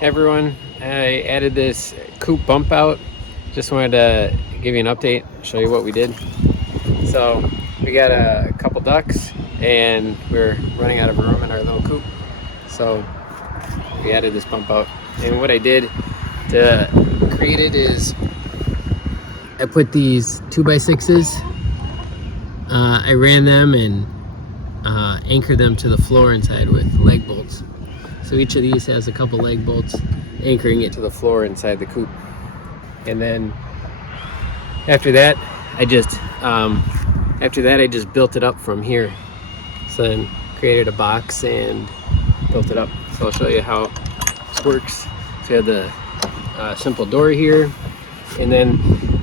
everyone, I added this Coop bump out. Just wanted to give you an update, show you what we did. So we got a couple ducks and we're running out of room in our little coop. So we added this bump out. And what I did to create it is I put these 2x6s. I ran them and anchored them to the floor inside with leg bolts. So each of these has a couple leg bolts anchoring it to the floor inside the coop. And then after that, I just built it up from here. So then created a box and built it up. So I'll show you how this works. So we have the simple door here, and then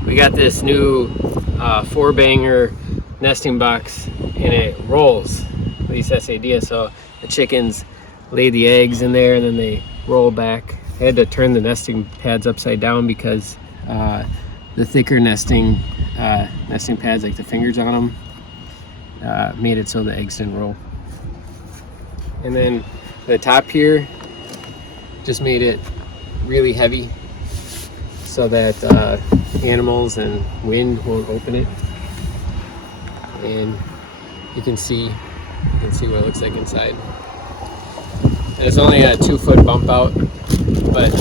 we got this new 4-banger nesting box, and it rolls. At least that's the idea. So the chickens lay the eggs in there and then they roll back. I had to turn the nesting pads upside down because the thicker nesting pads, like the fingers on them, made it so the eggs didn't roll. And then the top here just made it really heavy so that animals and wind won't open it. And you can see what it looks like inside. And it's only a 2-foot bump out, but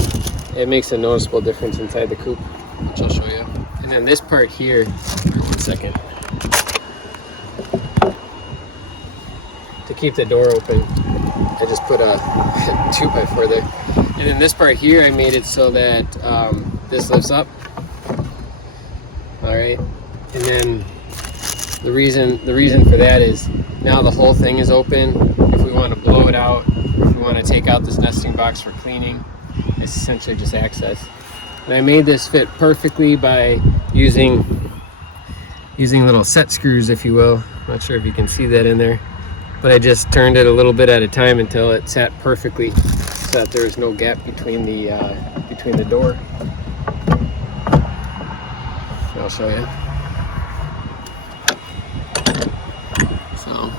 it makes a noticeable difference inside the coop, which I'll show you. And then this part here, 1 second. To keep the door open, I just put a 2x4 there. And then this part here, I made it so that this lifts up. All right, and then the reason for that is now the whole thing is open. If we want to blow it out, if we want to take out this nesting box for cleaning, it's essentially just access. And I made this fit perfectly by using little set screws, if you will. I'm not sure if you can see that in there, but I just turned it a little bit at a time until it sat perfectly so that there was no gap between the door. I'll show you. So you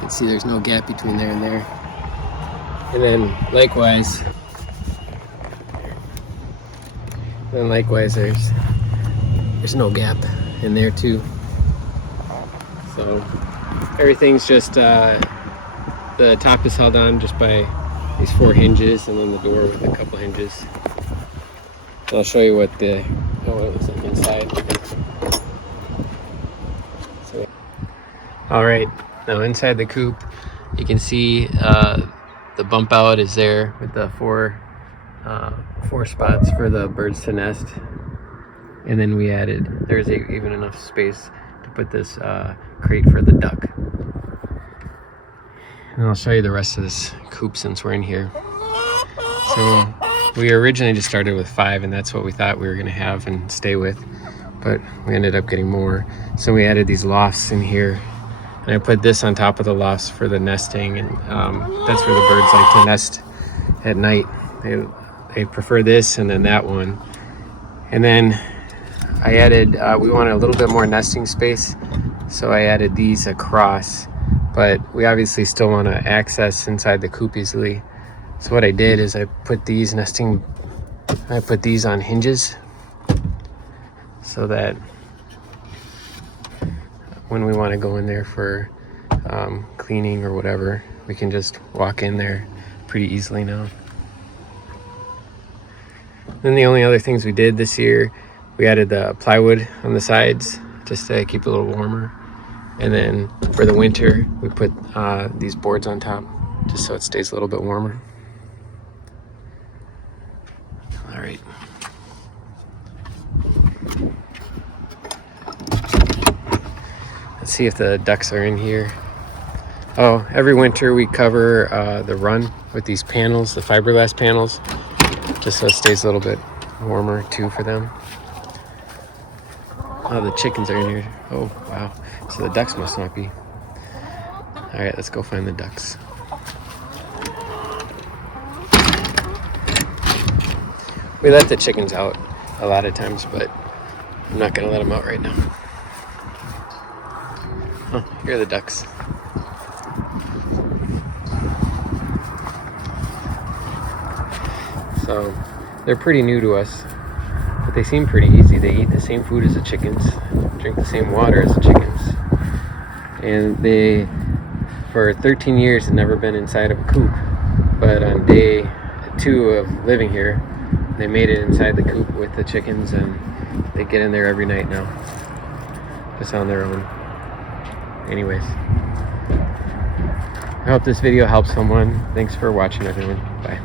can see there's no gap between there and there. And then likewise there's no gap in there too. So everything's just the top is held on just by these 4 hinges, and then the door with a couple hinges. So I'll show you what it looks like inside. So, all right, now inside the coop, you can see the bump out is there with the 4 spots for the birds to nest. And then we added, there's even enough space to put this crate for the duck. And I'll show you the rest of this coop since we're in here. So we originally just started with 5, and that's what we thought we were gonna have and stay with, but we ended up getting more. So we added these lofts in here, and I put this on top of the lofts for the nesting, and that's where the birds like to nest at night. They prefer this and then that one. And then I added, we wanted a little bit more nesting space, so I added these across, but we obviously still want to access inside the coop easily. So what I did is I put these on hinges so that when we want to go in there for cleaning or whatever, we can just walk in there pretty easily now. Then the only other things we did this year, we added the plywood on the sides just to keep it a little warmer. And then for the winter, we put these boards on top just so it stays a little bit warmer. All right. Let's see if the ducks are in here. Oh, every winter we cover the run with these panels, the fiberglass panels, just so it stays a little bit warmer too for them. Oh, the chickens are in here. Oh, wow. So the ducks must not be. All right, let's go find the ducks. We let the chickens out a lot of times, but I'm not gonna let them out right now. Oh, here are the ducks. So they're pretty new to us, but they seem pretty easy. They eat the same food as the chickens, drink the same water as the chickens, and they, for 13 years, have never been inside of a coop. But on day 2 of living here, they made it inside the coop with the chickens, and they get in there every night now, just on their own. Anyways, I hope this video helps someone. Thanks for watching, everyone. Bye.